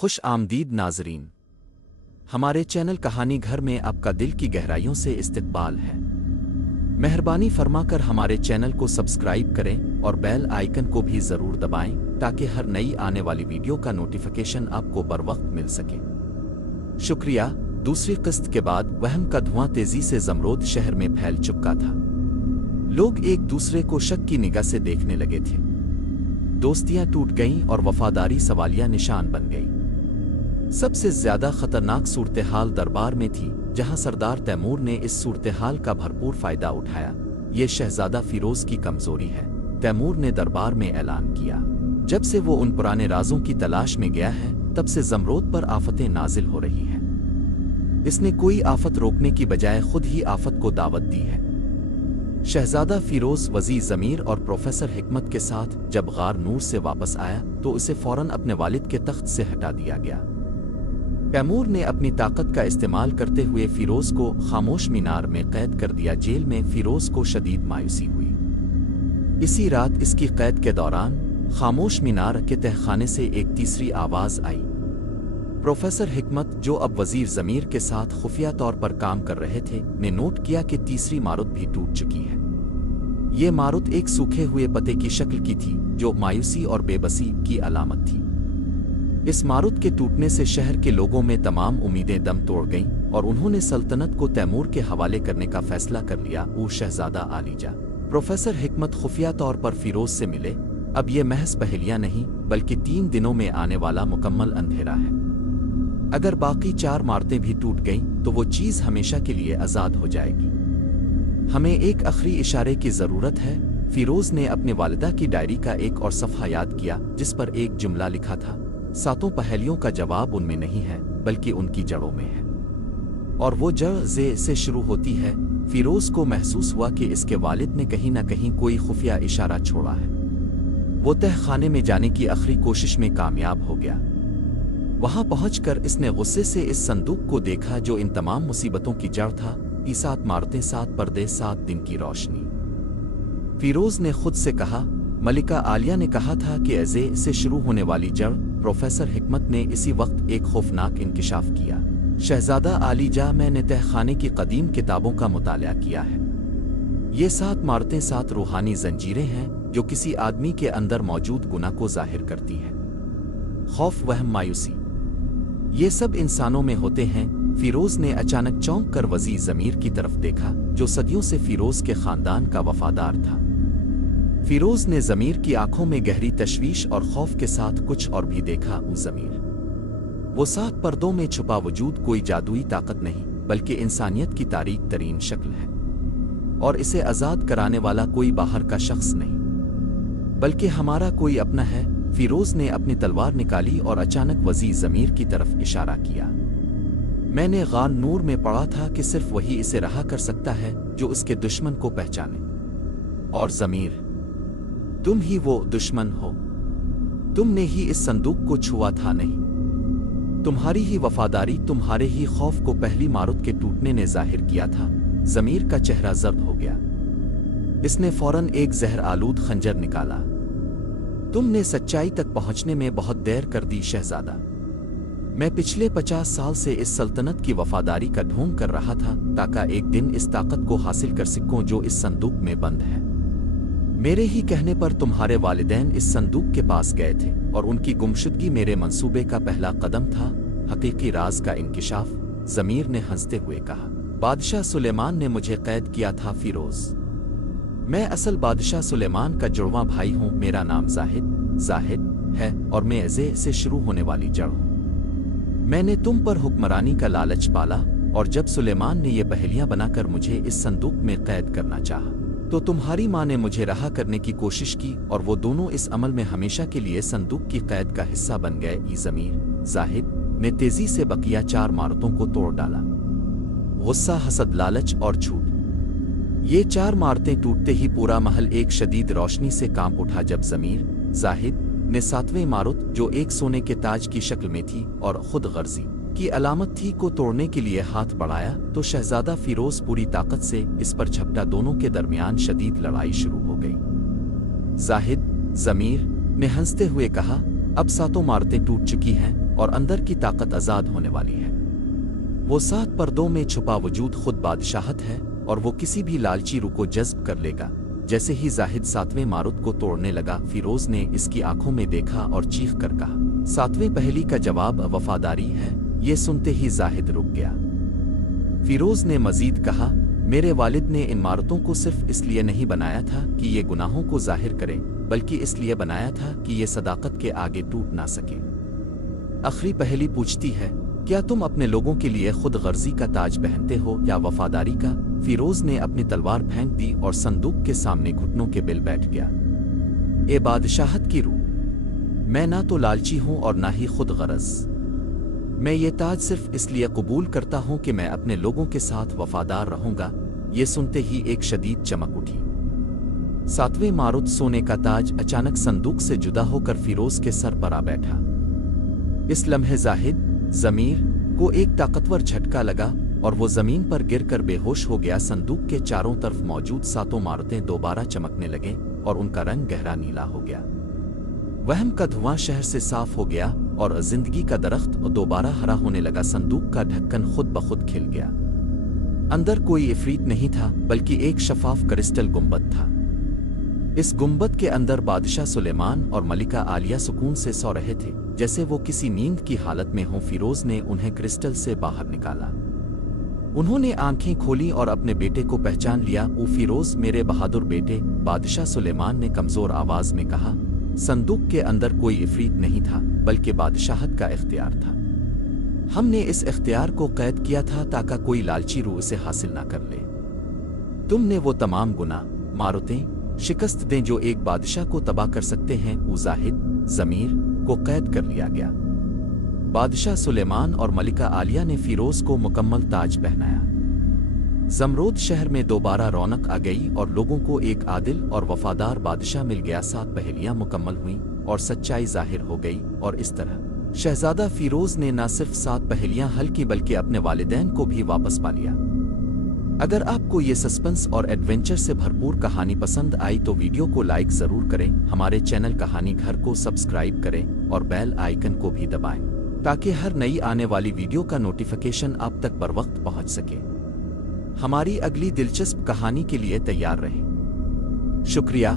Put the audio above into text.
खुश आमदीद नाजरीन, हमारे चैनल कहानी घर में आपका दिल की गहराइयों से इस्तकबाल है। मेहरबानी फरमाकर हमारे चैनल को सब्सक्राइब करें और बेल आइकन को भी ज़रूर दबाएं ताकि हर नई आने वाली वीडियो का नोटिफिकेशन आपको बर वक्त मिल सके। शुक्रिया। दूसरी किस्त के बाद वहम का धुआं तेजी से जमरोद शहर में फैल चुका था। लोग एक दूसरे को शक की निगाह से देखने लगे थे। दोस्तियां टूट गईं और वफादारी सवालिया निशान बन गई। सबसे ज्यादा खतरनाक सूरत-ए-हाल दरबार में थी, जहां सरदार तैमूर ने इस सूरत-ए-हाल का भरपूर फायदा उठाया। ये शहजादा फिरोज की कमजोरी है, तैमूर ने दरबार में ऐलान किया। जब से वो उन पुराने राजों की तलाश में गया है, तब से जमरोद पर आफतें नाजिल हो रही हैं। इसने कोई आफत रोकने की बजाय खुद ही आफत को दावत दी है। शहजादा फिरोज वज़ीर ज़मीर और प्रोफेसर हिकमत के साथ जब गार नूर से वापस आया तो उसे फौरन अपने वालिद के तख्त से हटा दिया गया। तैमूर ने अपनी ताकत का इस्तेमाल करते हुए फिरोज को खामोश मीनार में कैद कर दिया। जेल में फिरोज को शदीद मायूसी हुई। इसी रात इसकी कैद के दौरान खामोश मीनार के तहखाने से एक तीसरी आवाज़ आई। प्रोफेसर हिकमत, जो अब वज़ीर ज़मीर के साथ खुफिया तौर पर काम कर रहे थे, ने नोट किया कि तीसरी मारुत भी टूट चुकी है। ये मारुत एक सूखे हुए पत्ते की शक्ल की थी, जो मायूसी और बेबसी की अलामत थी। इस मारुत के टूटने से शहर के लोगों में तमाम उम्मीदें दम तोड़ गईं और उन्होंने सल्तनत को तैमूर के हवाले करने का फैसला कर लिया। शहजादा आलीजा प्रोफेसर हिकमत खुफिया तौर पर फिरोज से मिले। अब ये महज पहेलियां नहीं, बल्कि 3 दिनों में आने वाला मुकम्मल अंधेरा है। अगर बाकी 4 मारतें भी टूट गईं तो वो चीज़ हमेशा के लिए आज़ाद हो जाएगी। हमें एक आखिरी इशारे की ज़रूरत है। फिरोज ने अपने वालिदा की डायरी का एक और सफ़हा याद किया, जिस पर एक जुमला लिखा था, 7 पहेलियों का जवाब उनमें नहीं है बल्कि उनकी जड़ों में है, और वो जड़ ज़े से शुरू होती है। फिरोज को महसूस हुआ कि इसके वालिद ने कहीं न कहीं कोई खुफिया इशारा छोड़ा है। वो तहखाने में जाने की आखिरी कोशिश में कामयाब हो गया। वहां पहुंचकर इसने गुस्से से इस संदूक को देखा, जो इन तमाम मुसीबतों की जड़ था। 7 मारतें, 7 पर्दे, 7 दिन की रोशनी। फिरोज ने खुद से कहा, मलिका आलिया ने कहा था कि अज़े से शुरू होने वाली जड़। प्रोफेसर हिकमत ने इसी वक्त एक खौफनाक इंकिशाफ किया। शहजादा आलीजा, मैंने तहखाने की कदीम किताबों का मुताला किया है। ये 7 मारतें 7 रूहानी जंजीरें हैं जो किसी आदमी के अंदर मौजूद गुनाह को जाहिर करती हैं। खौफ, वहम, मायूसी, ये सब इंसानों में होते हैं। फिरोज ने अचानक चौंक कर वज़ीर ज़मीर की तरफ देखा, जो सदियों से फिरोज के खानदान का वफादार था। फिरोज ने ज़मीर की आंखों में गहरी तशवीश और खौफ के साथ कुछ और भी देखा। ज़मीर, वो 7 पर्दों में छुपा वजूद कोई जादुई ताकत नहीं, बल्कि इंसानियत की तारीक तरीन शक्ल है, और इसे आज़ाद कराने वाला कोई बाहर का शख्स नहीं, बल्कि हमारा कोई अपना है। फिरोज ने अपनी तलवार निकाली और अचानक वज़ीर ज़मीर की तरफ इशारा किया। मैंने गार नूर में पढ़ा था कि सिर्फ वही इसे रहा कर सकता है जो उसके दुश्मन को पहचाने। और ज़मीर, तुम ही वो दुश्मन हो। तुमने ही इस संदूक को छुआ था नहीं। तुम्हारी ही वफादारी, तुम्हारे ही खौफ को पहली मारुत के टूटने ने जाहिर किया था। ज़मीर का चेहरा जर्द हो गया। इसने फौरन एक जहर आलूद खंजर निकाला। तुमने सच्चाई तक पहुंचने में बहुत देर कर दी शहजादा। मैं पिछले 50 साल से इस सल्तनत की वफादारी का ढोंग कर रहा था, ताकि एक दिन इस ताकत को हासिल कर सकूं जो इस संदूक में बंद है। मेरे ही कहने पर तुम्हारे वालिदैन इस संदूक के पास गए थे, और उनकी गुमशुदगी मेरे मंसूबे का पहला कदम था। हकीकी राज का इंकिशाफ, ज़मीर ने हंसते हुए कहा। बादशाह सुलेमान ने मुझे कैद किया था फिरोज। मैं असल बादशाह सुलेमान का जुड़वां भाई हूँ। मेरा नाम जाहिद है और मैं अज़े से शुरू होने वाली जड़ हूँ। मैंने तुम पर हुक्मरानी का लालच पाला, और जब सुलेमान ने ये पहेलियां बनाकर मुझे इस संदूक में कैद करना चाहा, तो तुम्हारी माँ ने मुझे रहा करने की कोशिश की, और वो दोनों इस अमल में हमेशा के लिए संदूक की कैद का हिस्सा बन गए। ज़मीर, जाहिद ने तेजी से बकिया 4 मारतों को तोड़ डाला। गुस्सा, हसद, लालच और झूठ, ये 4 मारतें टूटते ही पूरा महल एक शदीद रोशनी से कांप उठा। जब ज़मीर, जाहिद ने 7वें मारुत, जो एक सोने के ताज की शक्ल में थी और खुद गर्जी की अलामत थी, को तोड़ने के लिए हाथ बढ़ाया, तो शहजादा फिरोज पूरी ताकत से इस पर झपटा। दोनों के दरमियान शदीद लड़ाई शुरू हो गई। जाहिद, ज़मीर ने हंसते हुए कहा, अब 7 मारतें टूट चुकी हैं اور اندر کی طاقت آزاد ہونے والی ہے۔ وہ 7 پردوں میں چھپا وجود خود بادشاہت ہے اور وہ کسی بھی لالچی روح کو جذب کر لے گا۔ جیسے ہی زاہد 7ویں ماروت کو توڑنے لگا، فیروز نے اس کی آنکھوں میں دیکھا اور چیخ کر کہا، 7ویں پہلی کا جواب وفاداری ہے۔ یہ سنتے ہی زاہد رک گیا۔ فیروز نے مزید کہا، میرے والد نے ان مارتوں کو صرف اس لیے نہیں بنایا تھا کہ یہ گناہوں کو ظاہر کرے، بلکہ اس لیے بنایا تھا کہ یہ صداقت کے آگے ٹوٹ نہ سکے۔ آخری پہلی پوچھتی ہے، کیا تم اپنے لوگوں کے لیے خود غرضی کا تاج پہنتے ہو یا وفاداری کا؟ فیروز نے اپنی تلوار پھینک دی اور صندوق کے سامنے گھٹنوں کے بل بیٹھ گیا۔ اے بادشاہت کی روح، میں نہ تو لالچی ہوں اور نہ ہی خود غرض۔ میں یہ تاج صرف اس لیے قبول کرتا ہوں کہ میں اپنے لوگوں کے ساتھ وفادار رہوں گا۔ یہ سنتے ہی ایک شدید چمک اٹھی۔ 7ویں ماروت سونے کا تاج اچانک صندوق سے جدا ہو کر فیروز کے سر پر آ بیٹھا۔ اس لمحے زاہد ضمیر کو ایک طاقتور جھٹکا لگا اور وہ زمین پر گر کر بے ہوش ہو گیا۔ صندوق کے چاروں طرف موجود 7 مارتیں دوبارہ چمکنے لگیں اور ان کا رنگ گہرا نیلا ہو گیا۔ وہم کا دھواں شہر سے صاف ہو گیا اور زندگی کا درخت دوبارہ ہرا ہونے لگا۔ صندوق کا ڈھکن خود بخود کھل گیا۔ اندر کوئی عفریت نہیں تھا، بلکہ ایک شفاف کرسٹل گنبد تھا۔ اس گنبد کے اندر بادشاہ سلیمان اور ملکہ عالیہ سکون سے سو رہے تھے، جیسے وہ کسی نیند کی حالت میں ہوں۔ فیروز نے انہیں کرسٹل سے باہر نکالا۔ انہوں نے آنکھیں کھولی اور اپنے بیٹے کو پہچان لیا۔ او فیروز، میرے بہادر بیٹے، بادشاہ سلیمان نے کمزور آواز میں کہا۔ صندوق کے اندر کوئی عفریت نہیں تھا، بلکہ بادشاہت کا اختیار تھا۔ ہم نے اس اختیار کو قید کیا تھا تاکہ کوئی لالچی روح اسے حاصل نہ کر لے۔ تم نے وہ تمام گناہ مارتیں شکست دیں جو ایک بادشاہ کو تباہ کر سکتے ہیں۔ او زاہد ضمیر کو قید کر لیا گیا۔ بادشاہ سلیمان اور ملکہ عالیہ نے فیروز کو مکمل تاج پہنایا۔ زمرود شہر میں دوبارہ رونق آ گئی اور لوگوں کو ایک عادل اور وفادار بادشاہ مل گیا۔ 7 پہلیاں مکمل ہوئیں اور سچائی ظاہر ہو گئی، اور اس طرح شہزادہ فیروز نے نہ صرف 7 پہلیاں حل کی بلکہ اپنے والدین کو بھی واپس پا لیا۔ اگر آپ کو یہ سسپنس اور ایڈونچر سے بھرپور کہانی پسند آئی تو ویڈیو کو لائک ضرور کریں، ہمارے چینل کہانی گھر کو سبسکرائب کریں اور بیل آئیکن کو بھی دبائیں تاکہ ہر نئی آنے والی ویڈیو کا نوٹیفیکیشن آپ تک بر وقت پہنچ سکے۔ ہماری اگلی دلچسپ کہانی کے لیے تیار رہیں۔ شکریہ۔